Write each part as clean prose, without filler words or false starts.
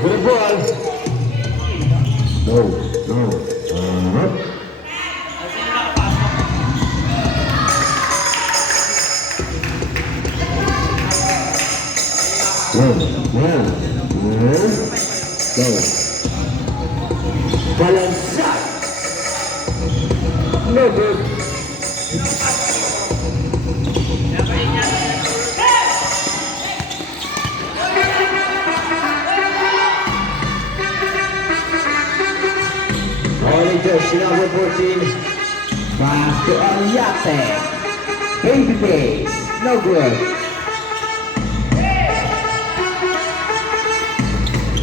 for the ball. No, no. Go. Balance shot. No good. Jersey number 14. Pass to Ariate. Baby face. No good.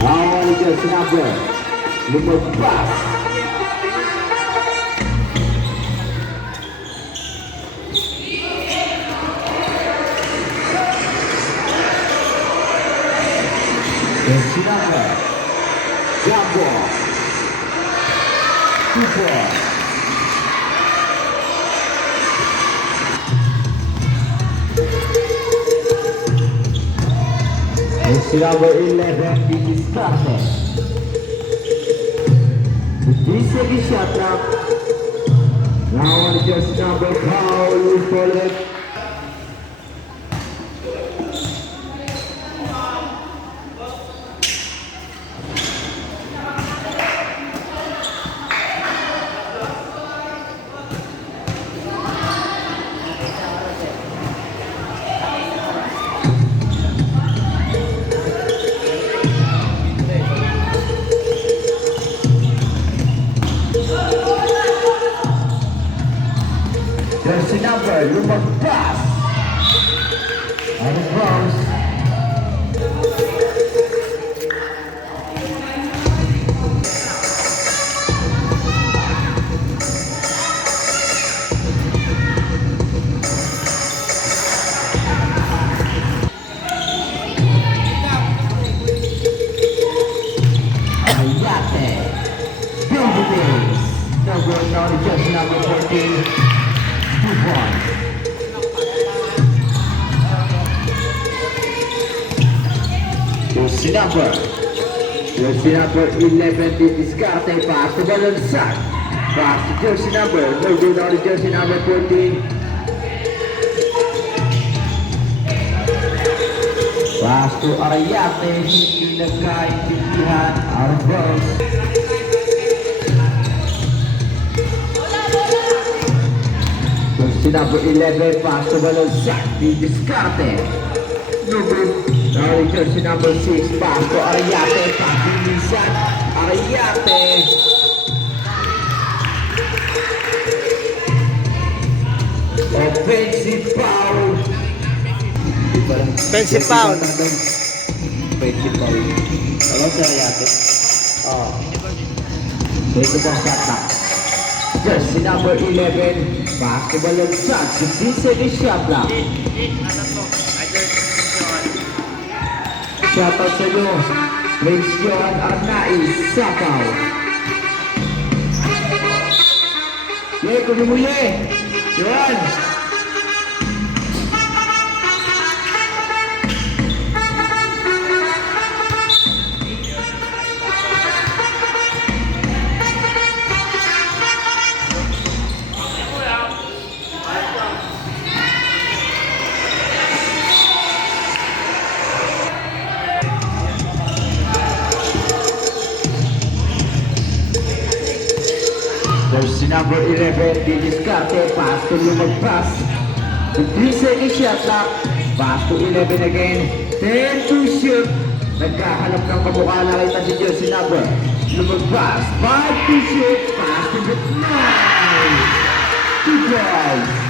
Only jersey number pass. Jersey number. Jump ball. Jersey number 11, this is Carter. This is a shot clock. Now on jersey number Paul will follow it. Jersey number pass. On the cross. Ayate. Baby face. No good on jersey number 14. Jersey number 11 Discarte, pass to Balansak. Pass to jersey number, no good on the jersey number 14. Pass to Ariate, hindi nagkaintindihan, out of bounds. Jersey number 11, pass to Balansak, Discarte. No good. Now jersey number 6, pass to Ariate, pagbilisan, Ariate. Offensive foul. Offensive foul. Offensive foul. Alam si Ariate. Ito pang shot clock. Jersey number 11, pass to Balansak, 16 seconds shot clock. Shoutout sa inyo, Prince Johan Arnaiz, Sakaw. Ye, kunin mo ye! Yan! Jersey number 11, Discarte, pass to lumagpas. 3 seconds shot clock. Pass to 11 again. 10 to shoot. Nagkahanap ng kamukha na kita si jersey number. Lumagpas. 5 to shoot. Pass to the 9. 2 tries.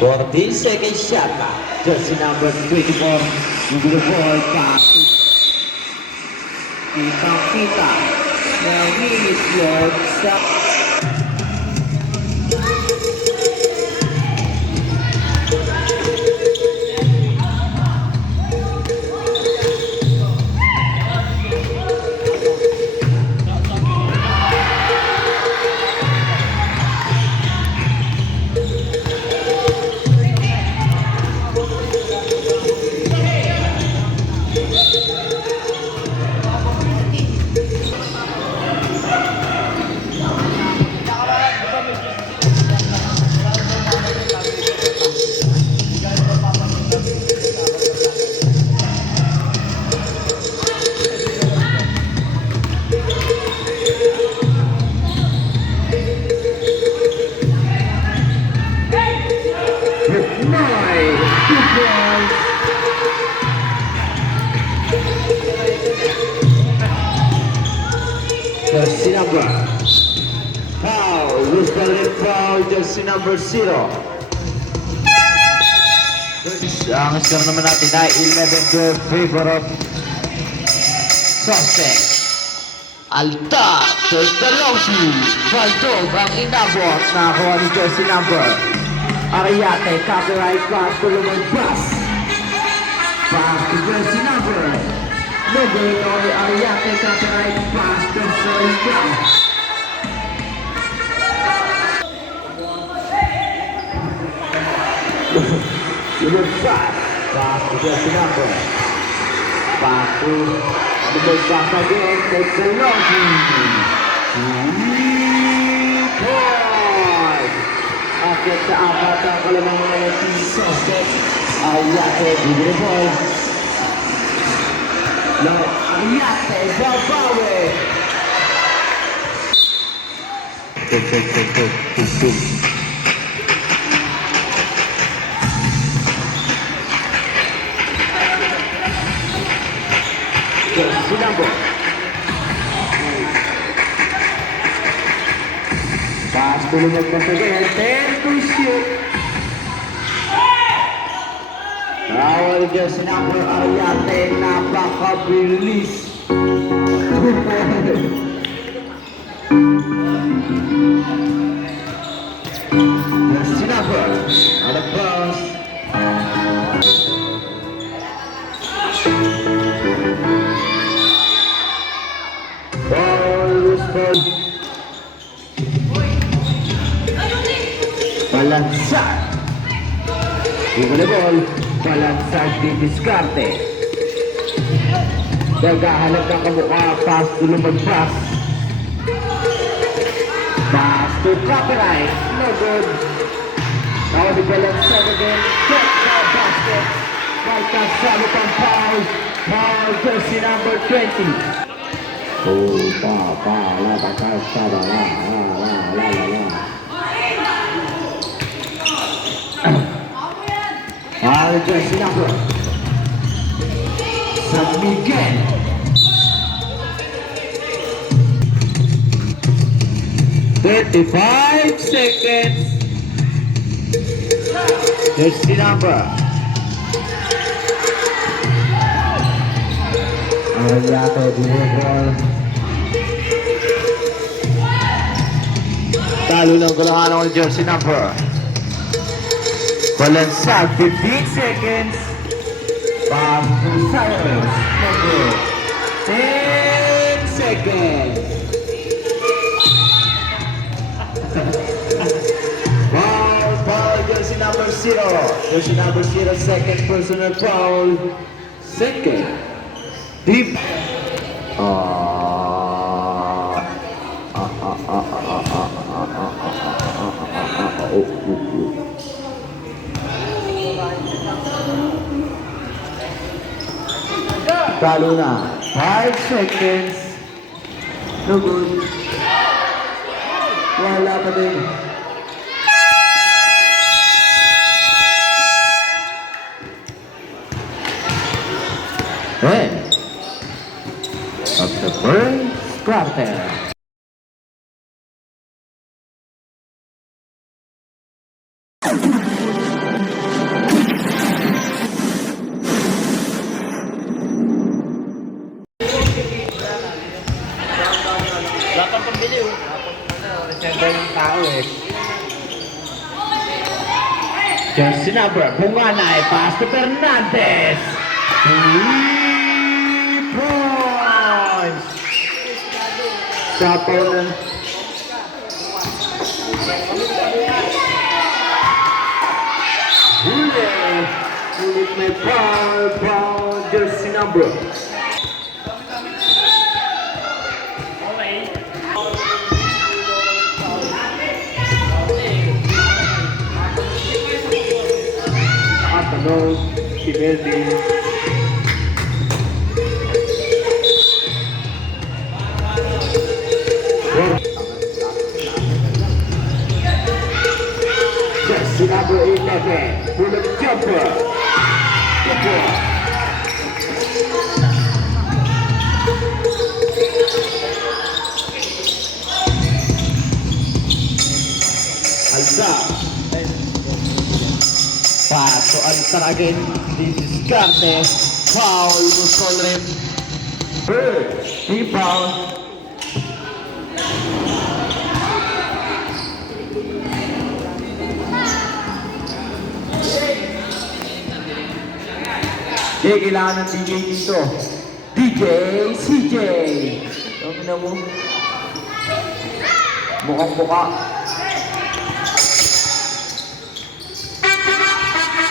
14 seconds shot clock. Jersey number 24. Into the ball. Pass. Kita. Now minute yard. Jersey number. Foul. Who's calling foul? Jersey number 0. Ang score naman natin ay 11 to favor of Sussex. Alta. There's the long shoot. Baldog ang inabot. Nakakuha ni Jersey number. Ariate. Copyright pass. Tulungan pass. Pass to Jersey number. Nogoy Ariate. Copyright pass to Soika. Number 5. Pass to Jersey number. Pass to number 5 again. Take the long shoot. 3 points. Akit sa apat ang kalamangan ng Team Sussex. Ariate. Give the ball. No, Ariate, babawi. Sinabo. Pass tulungan pa sa ganyan. 10 to shoot. Bawal dyan si number Ariate. Napakabilis. Si number. Ada pass. Ball whispered. Balansag. Give the ball. Balansag di diskarte. Naghahanap ng kamukha. Pass to lumagpas. Pass to copyright. No good. Now the Balansag again. Get the basket. Marca sabit ang foul. Foul jersey number 20. Oh, la, jersey number. San Miguel. "35 seconds. Jersey number. Ariate Bumibol. Talo ng gulahan ng jersey number. Balansag, 15 seconds. Pass to Cyrus. Number 10 seconds. Foul, jersey number 0. Jersey number 0, second personal foul. Second. Deep. Talo na. 5 seconds. No good. Wala pa din. End of the first quarter. Reserve ng tao eh. Jersey number, Bunganay, pass to Fernandez. 3 points. Sa opponent. Ulit may foul, jersey number. Ano, si Melvin. Jersey number 11, bullet jumper. Alza. Paso Alza again. Didiskarte. Foul was called him. He foul. Kailangan ng DJ dito. DJ CJ. Ang ina mo. Mukhang buka.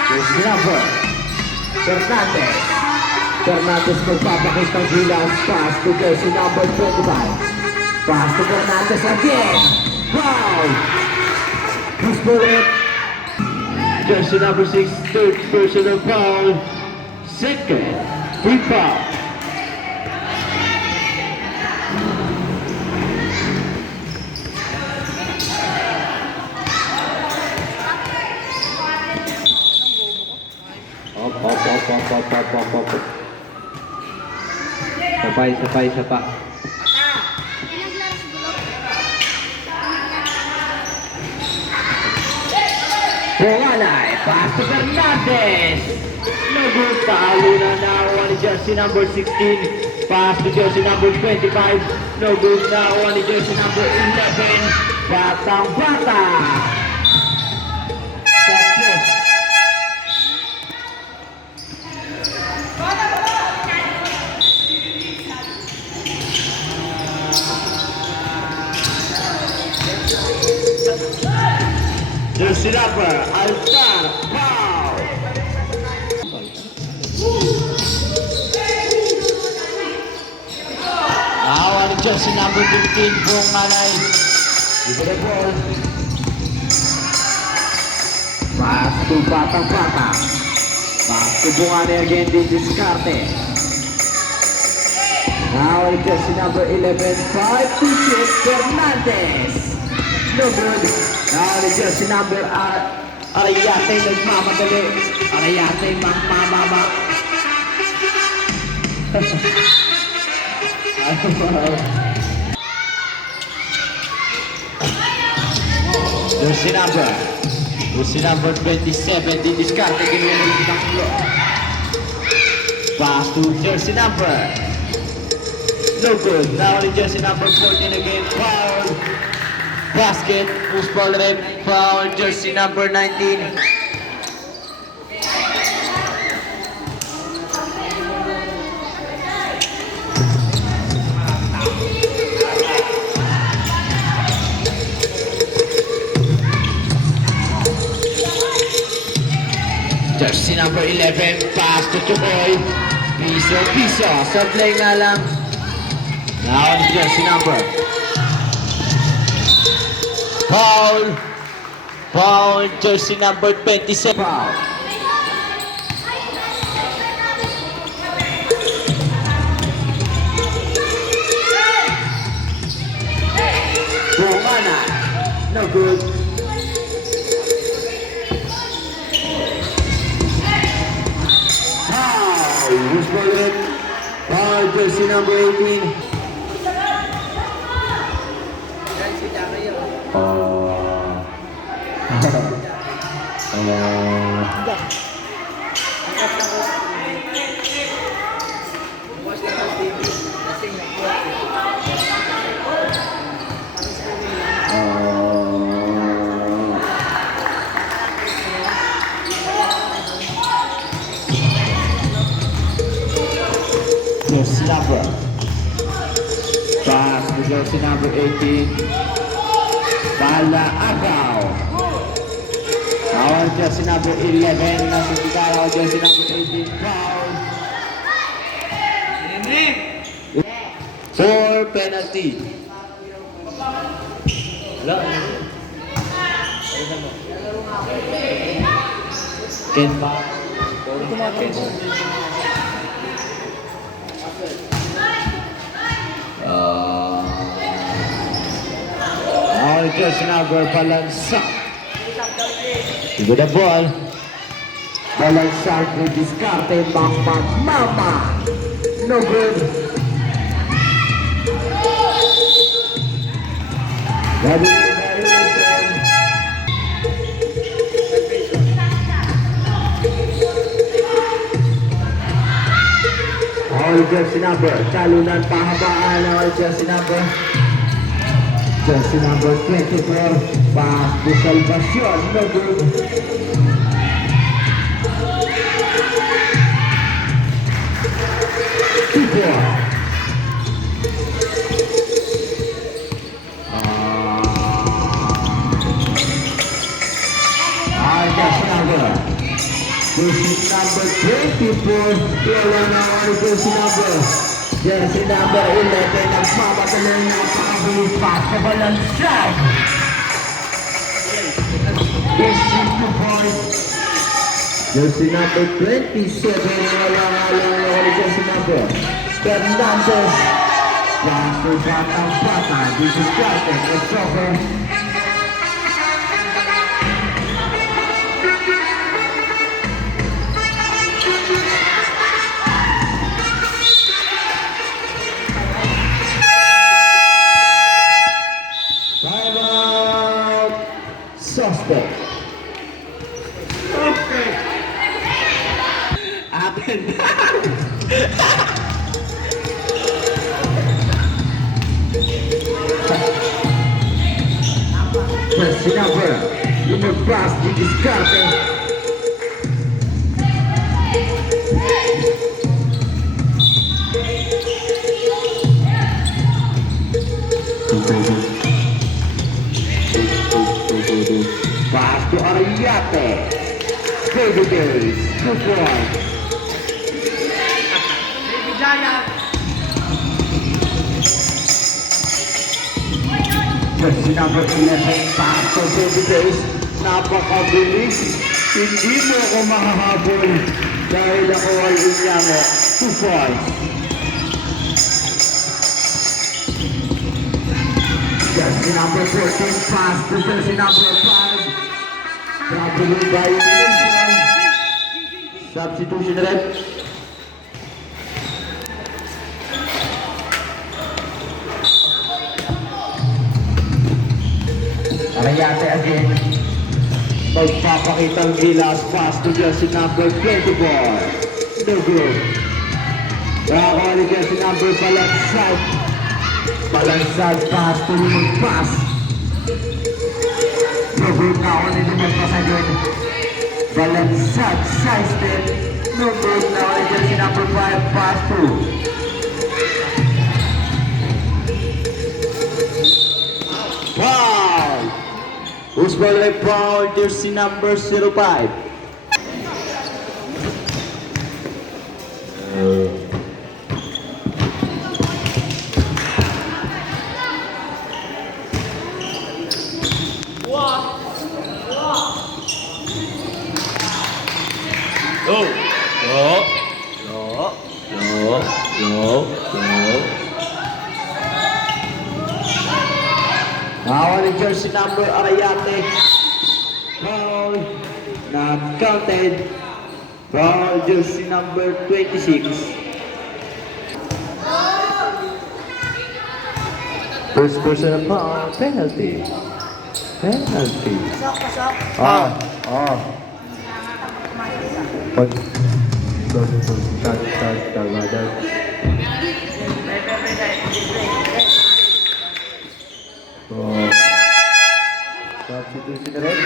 Jersey number. Fernandez. Fernandez magpapakit ng gilas. Pass to jersey number 25. Pass to Fernandez again. Foul. Push for it. Jersey number 6. Third personal foul. Second, free foul. Op. Sabay, isa pa. Bunganay, pass to Fernandez. Good talo na nakuha ni jersey number 16. Pass to jersey number 25. No good nakuha ni jersey number 11. Batang-bata. Tapos. Jersey number Altar. Foul. Awa ni jersey number 15, Bunganay. Give it a ball. Pass to Batang-bata. Pass to Bunganay again, Didiskarte. Now ni jersey number 11, 5 to shoot, Fernandez. No good. Now ni jersey number Arayate nagmamadali. Arayate mamamama. Jersey number 27, Didiskarte, ginawa ng taklo. Pass to jersey number. No good. Now the jersey number 14 again. Foul. Basket. Who's ball red? Foul. Jersey number 19. Jersey number 11, pass to Chukoy. Piso. Sablay nga lang. Now on jersey number. Foul. Jersey number 27. Foul. Bunganay. No good. Who's ball it? Foul, jersey number 18. to jersey number 18. Balaagaw. Foul jersey number 11. Nasubikaraw jersey number 18. Foul. For penalty. Wala. Ken ba? Jersey number Balansa. With the ball. Balansa with discarte. Mama. No good. All jersey number. Talunan pahabaan all jersey number. Jersey number 24, pass to Salvacion, no good. Tipo. Jersey number 24, wala na ang jersey number. Jersey number 11, nagpapatuloy ng pakabulis pa sa Balansag. This is 2 points. Jersey number 27, wala ang jersey number Fernandez. Paso batang bata, this is Carter, it's over. Suspect. Okay. Atin. Jersey number. Lumabas di diskarte. Pass to Ariate. Baby Days. Good one. Baby Giant. Jersey number 11. Pass to Baby Days. Napakabilis. Hindi mo ako makahabol dahil ako ay inyamo. 2 points. Jersey number 14. Pass to jersey number 5. Traveling by elimination. Substitution red. Ariate again. Magpapakitang gilas pass to jersey number 24. No good. Rakakali jersey number Balansag. Balansag pass to lumagpas. No good na ako nito magpas again. Balansag side step. No good na ako jersey number 5 pass to. Foul! Who's ball by foul, jersey number 05. Now on jersey number Ariate. Foul. Not counted. Foul jersey number 26. First person foul. Penalty. Penalty. Pasok. Pag substitution na rin.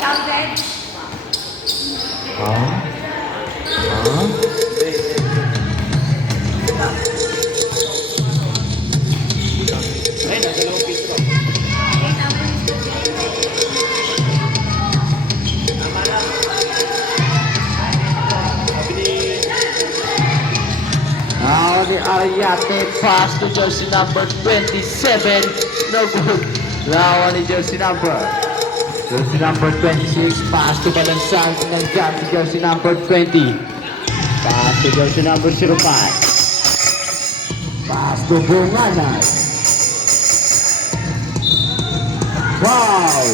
Counted. pass to jersey number 27. No good. Lawan ni jersey number 26. Pass to Balansan. Nandiyan si jersey number 20. Pass to jersey number 05. Pass to Bunganan. Foul.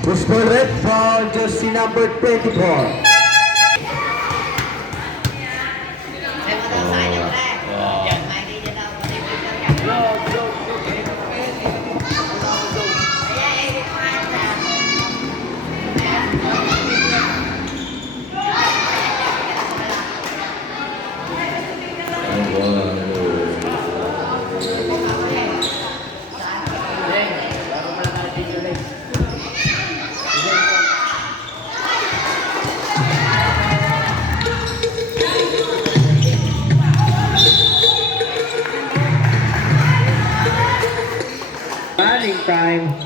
Push for red foul, jersey number 24. Running time.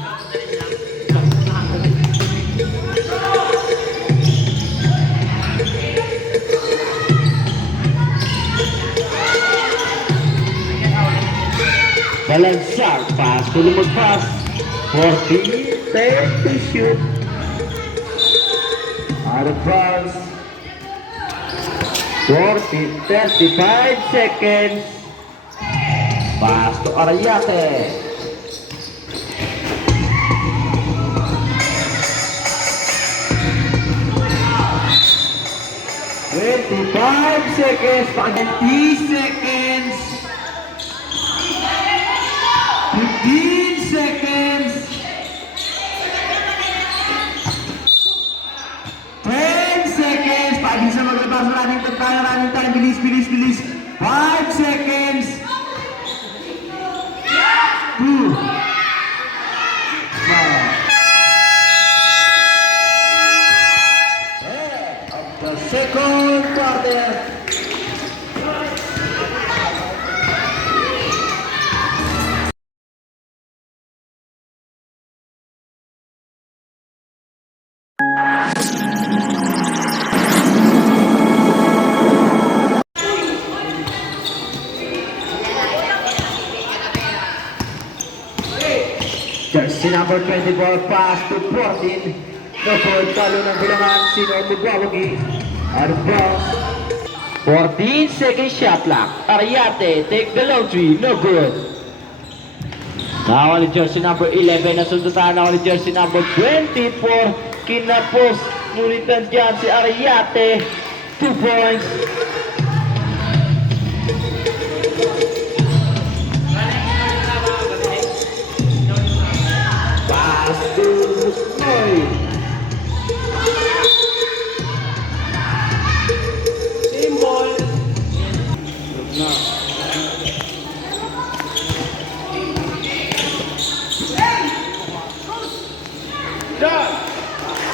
Balansan, pass to lumagpas. 40, 10 to shoot. Out of bounds. 40, 35 seconds. Pass to Arayate. 25 seconds, 20 seconds, 15 seconds, 10 seconds, bisa maglabas running time, bilis, 5 seconds, 2, the second quarter. Jersey number 24, pass to 14. Napod, talo ng bilangan, sino magwawagi? Out of bounds. 14 second shot clock. Arayate, take the long three, no good. Nawa ni jersey number 11, nasundutan nawa ni jersey number 24. Kinapos, ngunit nandiyan si Arayate. 2 points. Pass to Musnoy. Symbol.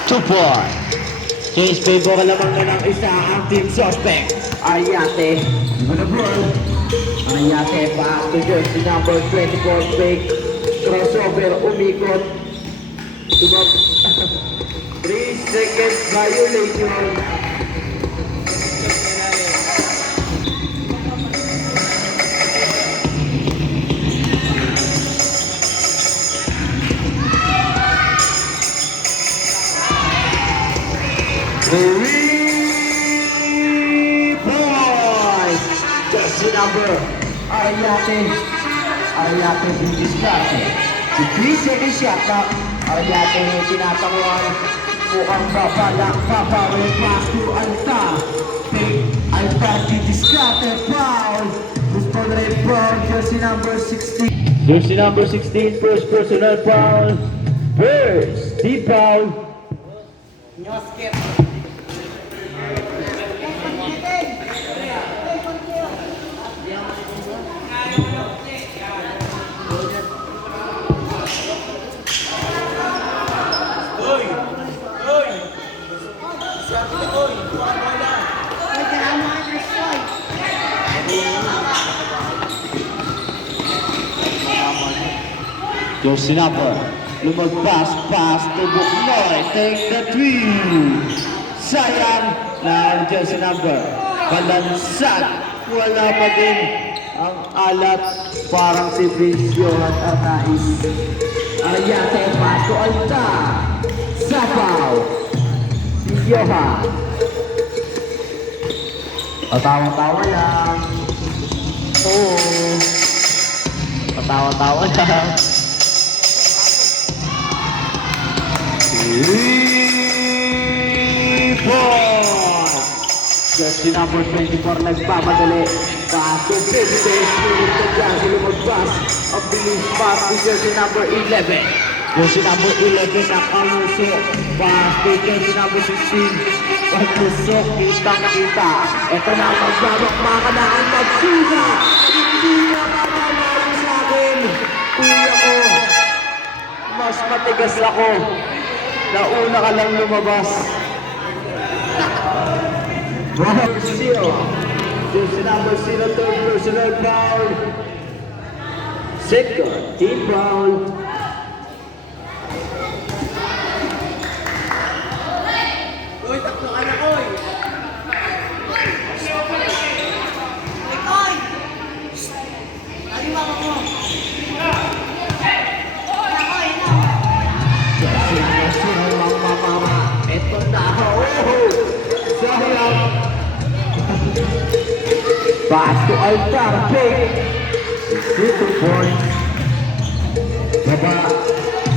Two point. Change favor ka lamang na ng isa ang team suspect. Arayate. Arayate, pass to jersey number 24. Fake. Crossover, umikot. 3 seconds violation. Three points. Jersey number Arayate Bindiscate. 3 seconds shot clock. Arayate tinatanguan. Mukhang papawin pass to Alta. Take Alta Bindiscate. Foul. Gusto red foul. Jersey number 16. Jersey number 16. First personal foul. First team foul. No skip. Jersey number, lumagpas, pass to Buknoy, take the 3. Sayang na jersey number, Balansan, Wala pa din ang alat. Parang si Vicio at Atais. Ayate, paso alta. Sapaw. Si Johan. Patawa-tawa lang. Oo. Patawa-tawa lang. Rebound! Jersey number 24 nagpapadali. Paso 56. Ngunit na dyan sila mag-pass. Ang bilis pass ni jersey number 11. Jersey number 11 nakalusok. Pass to jersey number 16. Paglusok, kitang-kita. Ito na ang magbabakbaka na ang magsuga. Hindi na makamali sa akin. Kuya ko, mas matigas ako. Nauna ka lang lumabas. Number 0. Jersey number 0, third personal foul. Second, team foul. Uy, tatlo ka na, Koy. Koy! Alimango mo. Ito na ako. Sayang. Pass to Altar. Pick. 2 points. Baba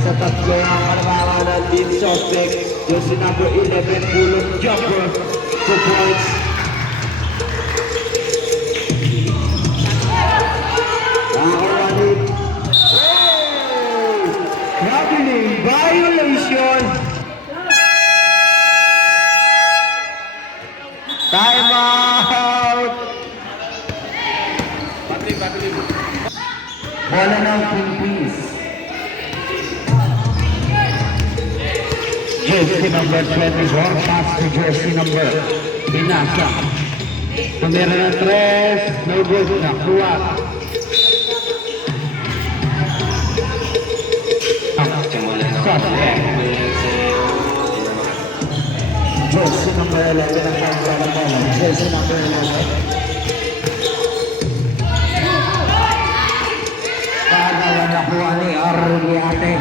sa tatlo ang kanabangan ng team suspect. Jersey number 11, Bulong Jumper. 2 points. Nakakulanit. Oh! Traveling violation. Time out! Bola ng Philippines. Jersey number 24, pass to jersey number Inasa. Tumira ng 3, no good, nakuha. Suspect. Jersey number 11 ang kanya ng bola. Jersey number 11. Pagkawa nakuha ni Arliate.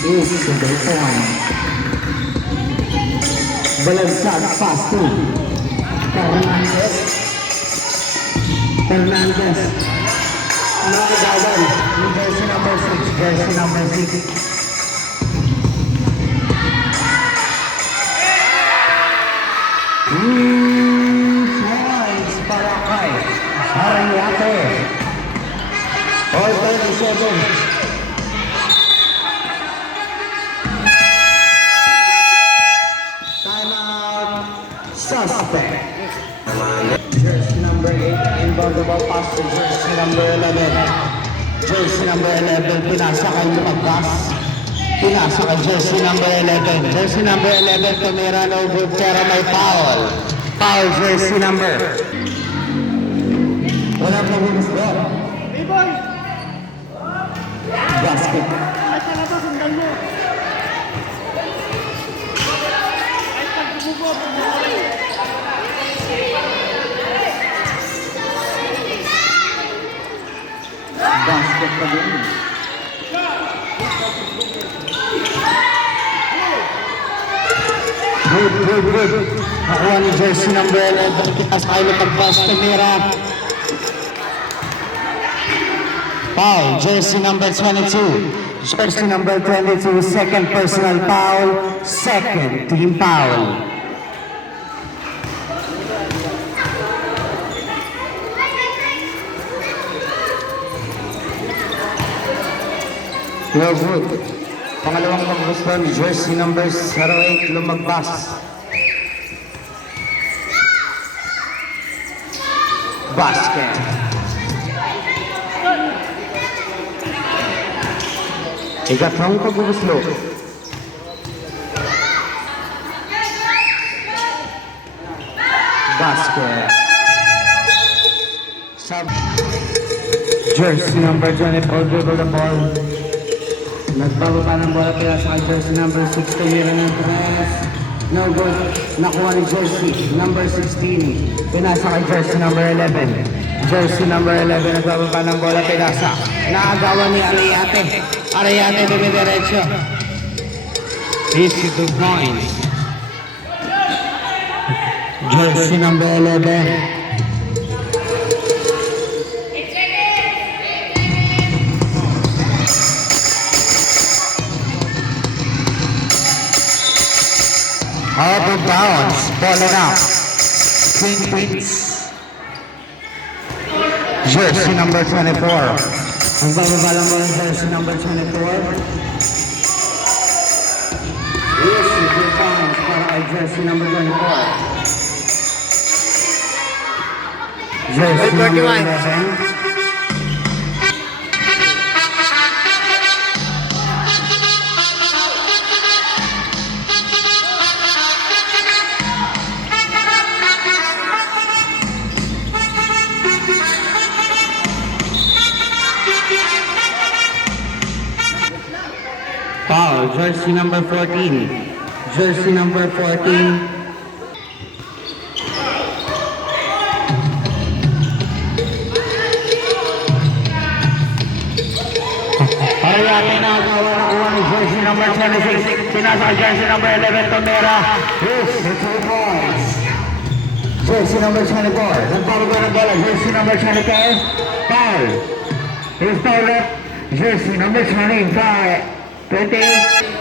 Is to the point. Balansag pass to Fernandez. Fernandez. Nakagawal ni jersey number 6. Jersey number 6. Points para kay Arliate. All 37. Timeout. Suspect. Jersey number 8 inbound the ball pass to jersey number 11. Jersey number 11 pinasa kay lumagpas. Pinasa kay jersey number 11. Jersey number 11 tumira no good pero may foul. Foul jersey number. Wala pa rin sa B-boy! basket. Ay, sa labas, sundan mo. Ay, pag-bumubo, Basket pa din. Good. Nakuha ni jersey number 11. Kitas tayo na pag-pass tumira. Foul, jersey number 22. Jersey number 22, second personal foul, second team foul. Well, good. Pangalawang mag-gusto ni jersey number 08, lumagbas. Basket. Ikatlong pag-gusto. Basket. Sub. Jersey number 24, dribble the ball. Nagbababa ng bola kaya sa jersey number 6, tumira ng 3. No good. Nakuha ni jersey number 16. Pinasa kay jersey number 11. Jersey number 11 nagbababa ng bola, pinasa. Naagawan ni Arayate. Arayate dumidiretso. Easy to point. Jersey number 11. Out of bounds, falling out. Twin Twins. Jersey number 24. Ang bababa lang mo ng jersey number 24. Yes, it will bounce para kay jersey number 24. Jersey number 11. Foul, jersey number 14. Jersey number 14. Arayate na agawa na kuha ni jersey number 26. Pinasa jersey number 11, Tomera. Yes, it's all boys. Jersey number 24. Nagpabago ng bola. Jersey number 24. Foul. Here's foul left. Jersey number 20. Foul. 28.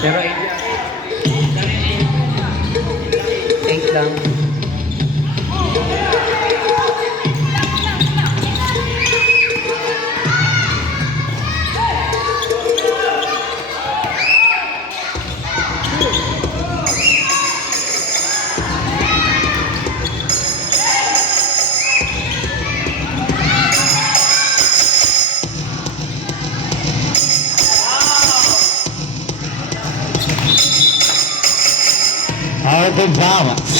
Pero 8 lang. Out of balance.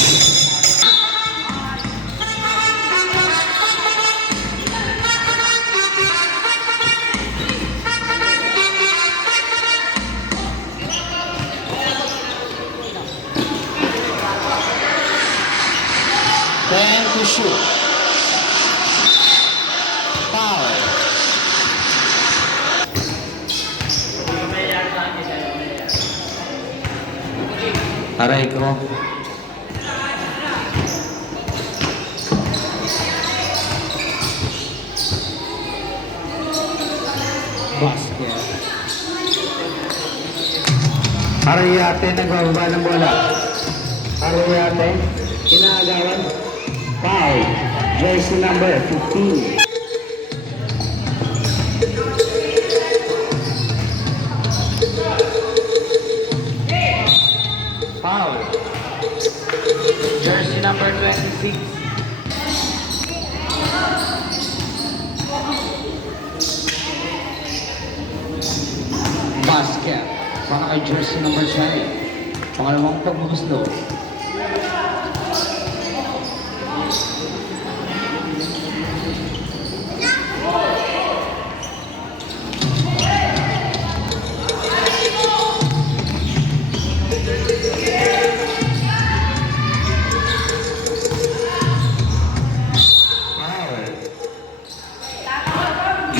Then to shoot. Foul. Aray ko. Basket. Arayate nagbababa ng bola. Arayate, inaagawan. Foul. Jersey number 15. Foul. Jersey number 26. Basket. Para kay jersey number 20. Pangalawang pagbugusto.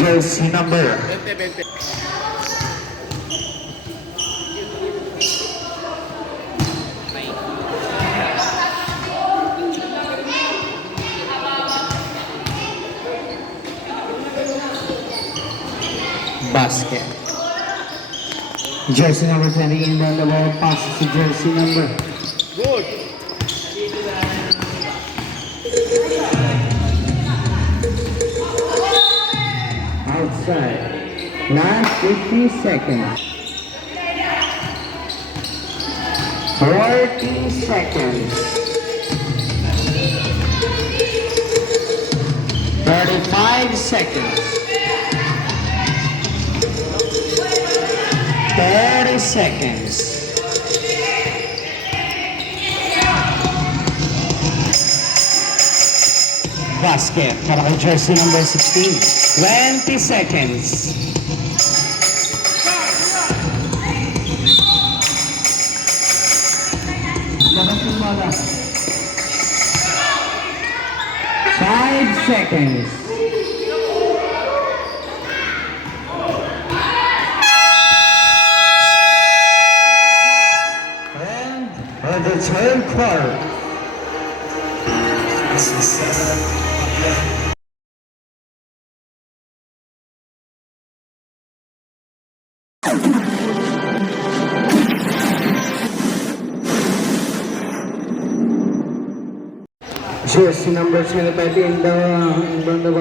Jersey number 20. basket. Jersey number 20 in the ball passes to jersey number. Good. Outside. Last 50 seconds. 40 seconds. 35 seconds. 30 seconds. Basket para kay jersey number 16. 20 seconds. Labas yung bola. 5 seconds. And the third quarter. Jersey number 25 in the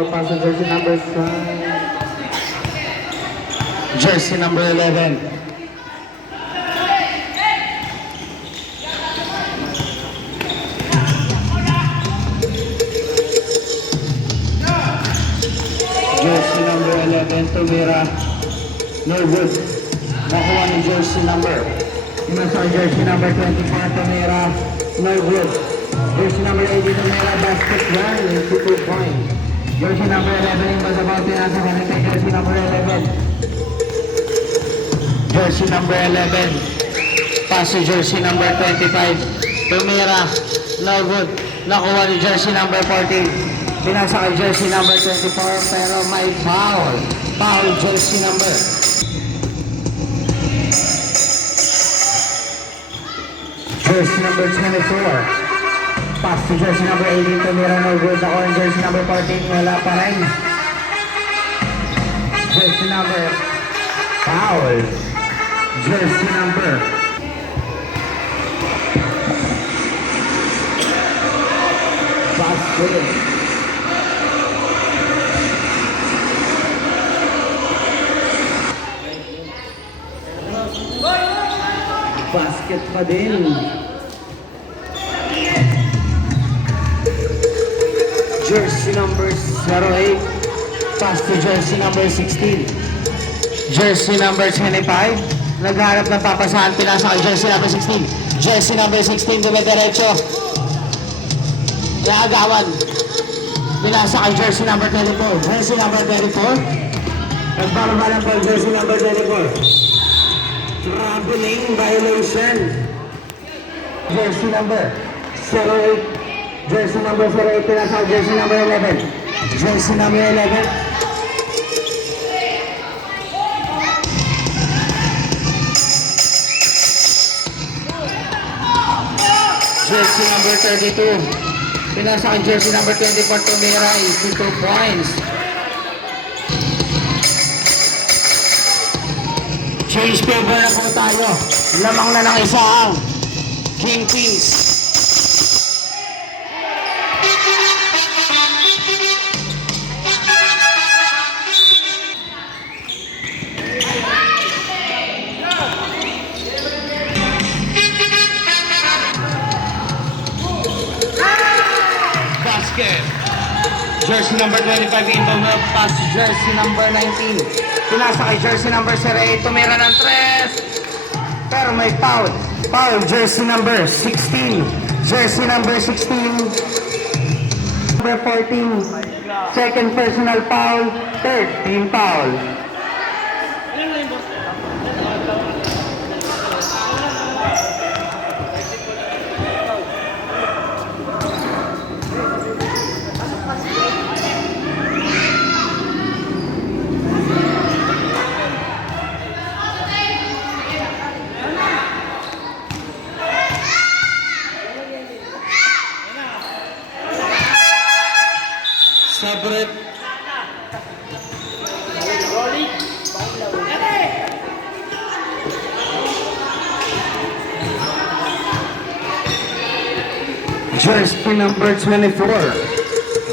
pass of jersey number 5. Jersey number 11. Jersey number 11, Tumira Norwood. Nakuha ng jersey number. Nasa jersey number 24, Tumira Norwood. Jersey number 80, Tumira basket 1, 2 points. Jersey number 11, yung Basabaw, pinasa ka rin kay jersey number 11. Jersey number 11. Pass to jersey number 25. Tumira Norwood. Nakuha ni jersey number 14. Pinasa kay jersey number 24 pero may foul. Foul jersey number. Jersey number 24. Pass to jersey number 18. Tumira Norwood. Nakuha ni jersey number 14. Wala pa rin. Jersey number. Foul. Jersey number. Basket. Basket pa din. Jersey number 08. Pass to jersey number 16. Jersey number 25. Nagharap ng papasahan. Pinasa kay jersey number 16. Jersey number 16. Dumidiretso. Naagawan. Pinasa kay jersey number 24. Jersey number 24. Nagbababa ng ball. Jersey number 24. Traveling violation. Jersey number 08. Jersey number 08. Pinasa kay jersey number 11. Jersey number 11. Jersey number 32. Pinasa kay jersey number 24, Tumira, 82 points. Change paper na po tayo. Lamang na ng isa ang Kingpins. Jersey number 25 inbound pass jersey number 19. Pinasa kay jersey number 08. Tumira ng 3. Pero may foul. Foul jersey number 16. Jersey number 16. Number 14. Second personal foul. Third team foul. Separate. Jersey number 24.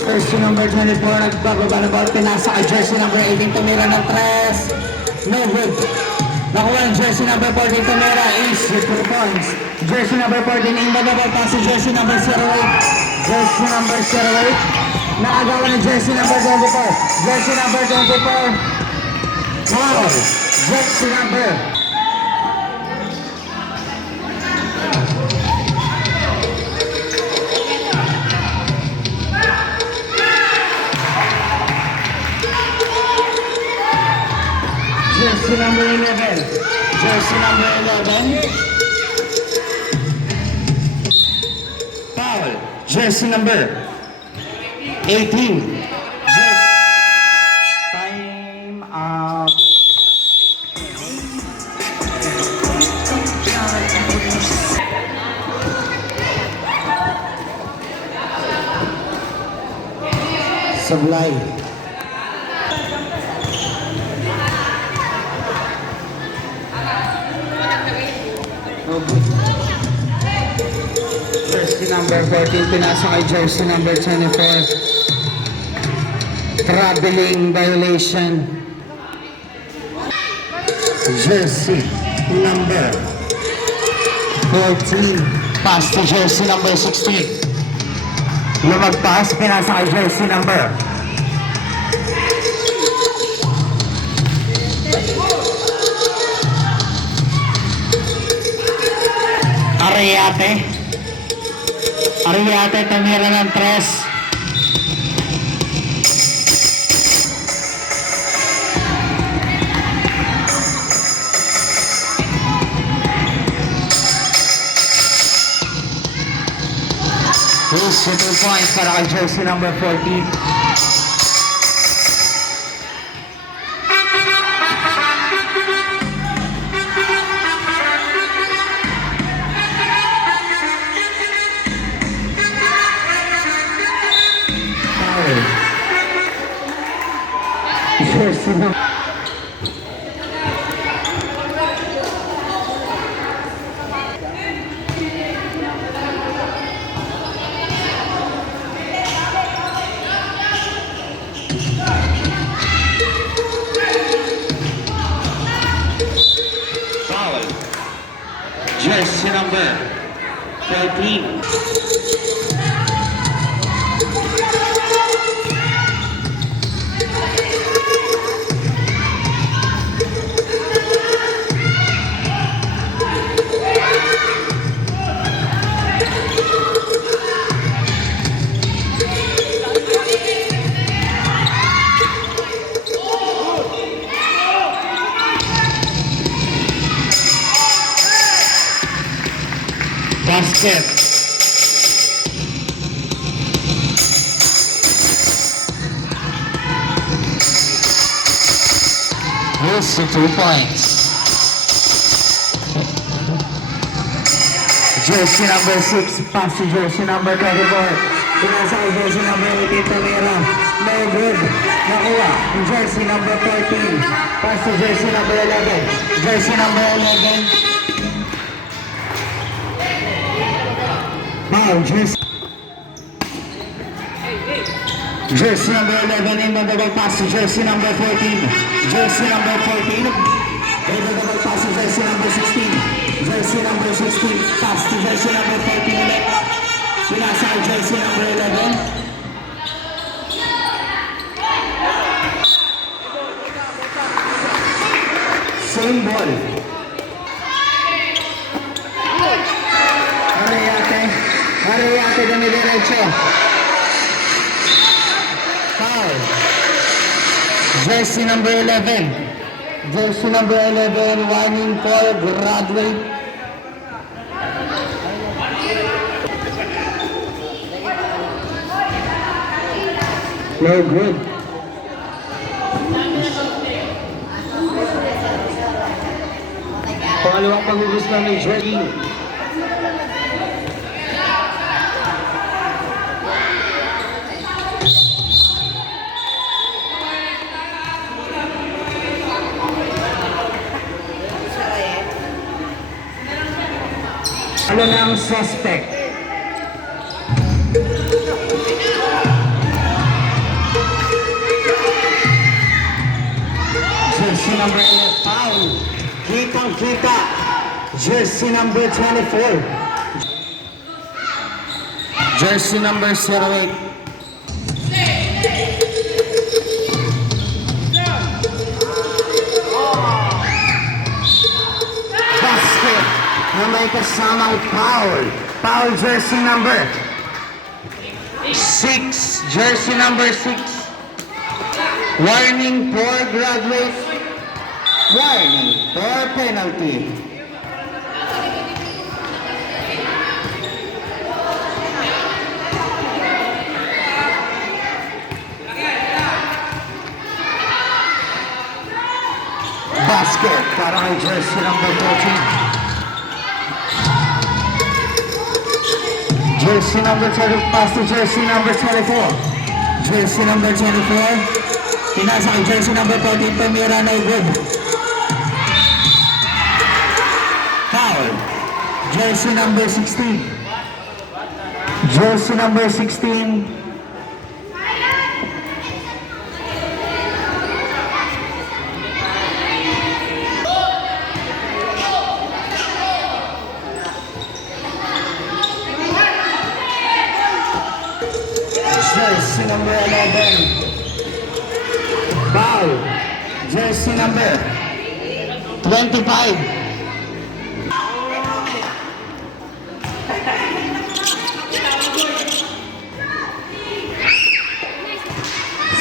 Jersey number 24 nagbababa ng ball. Pinasa kay jersey number 18. Tumira ng 3. No good. Nakuha ng jersey number 14. Tumira is 2 points. Jersey number 14 inbound pass to jersey number 08. Jersey number 08. Nakagawa ng jersey number 24. Jersey number 24. Foul. Jersey number. Jersey number 11. Jersey number 11. Jersey number 18. Time out. Sablay. Jersey number 14, pinasa kay jersey number 24. Traveling violation. Jersey number 14. Pass to jersey number 16. Lumagpas, pinasa kay jersey number. Ariate. Ariate, tumira ng 3. Here's 2 points para kay jersey number 14. Jersey number Foul. Jersey number 14. Basket. Here's 2 points. jersey number 6, pass to jersey number 24. Pinasa kay jersey number 18, tumira. No good. Nakuha. Jersey number 13, pass to jersey number 11. Jersey number 11. Foul, jersey number 11 in the double pass to jersey number 14. Jersey number 14 in the double pass to jersey number 16. Jersey number 16 pass to jersey number 14 ulit. Pinasa ang jersey number 11. Same ball. Ariate dumidiretso. Foul. Jersey number 11. Jersey number 11, warning for graduate. No good. Pangalawang paggugusto ni Jersey. Ano na ang suspect? Jersey number 11, foul. Kitang-kita. Jersey number 24. Jersey number 08. Basket na may kasamang foul. Foul jersey number 6. Jersey number 6. Warning for graduate. Warning for penalty. basket para kay jersey number 14. Jersey number 12, pass to jersey number 24. Jersey number 24, pinasa kay jersey number 14, tumira na good. Foul. Jersey number 16. Jersey number 16. Jersey number 11. Foul. Jersey number 25.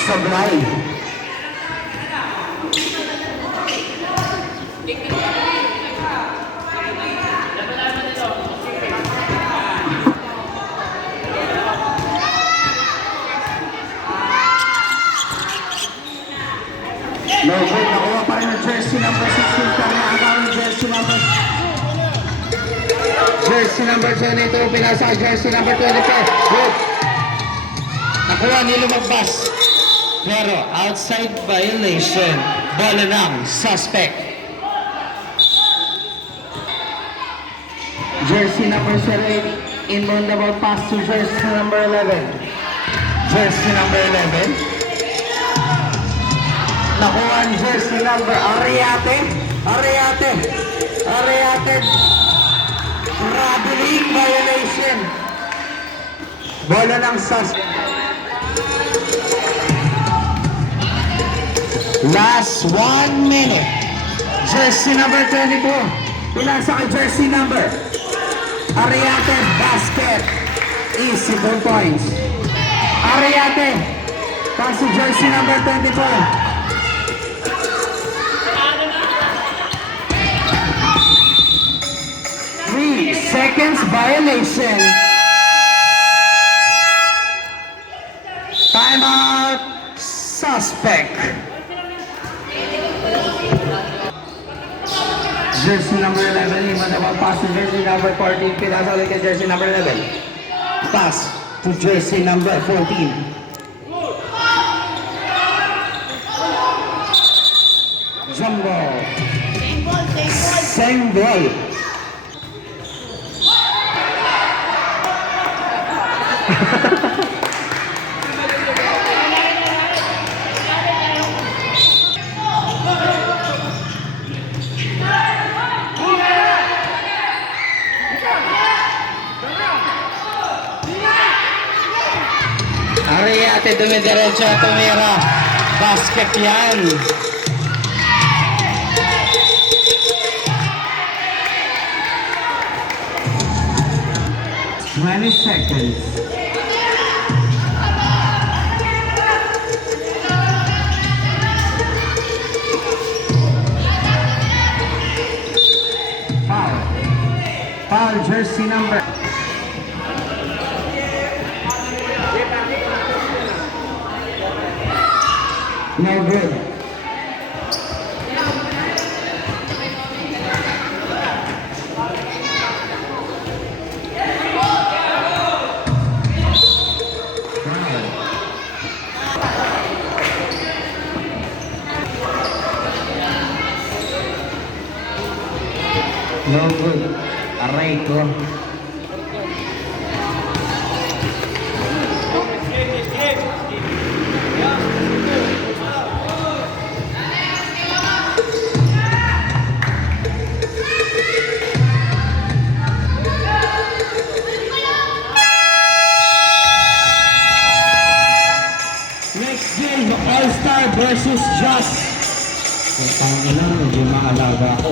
Sablay. No good. Nakuha pa rin ang jersey number 16. Kanya ang jersey number... Jersey number 22. Pinasa ang jersey number 24. Good. Nakuha ni lumagpas. Pero outside violation. Bola ng suspect. Jersey number 7. Inbound the ball pass to jersey number 11. Jersey number 11. Nakuha ang jersey number Ariate. Ariate. Ariate. Traveling violation. Bola ng suspect. Last 1 minute. Jersey number 22. Pinasa kay jersey number Ariate. Basket. Easy 2 points. Ariate. Pass to jersey number 24. 3 seconds violation. Timeout. Suspect. Jersey number 11. Iman naman pass to jersey number 14. Pinasa ulit kay jersey number 11. Pass to jersey number 14. Jumbo. Same ball. Ariate dumidiretso at tumira. Basket yan. Twenty seconds. Foul. Foul jersey number. No good. No good. Aray ko. Next game, All-Star versus Just. Ang tangin lang, hindi maalaga ako.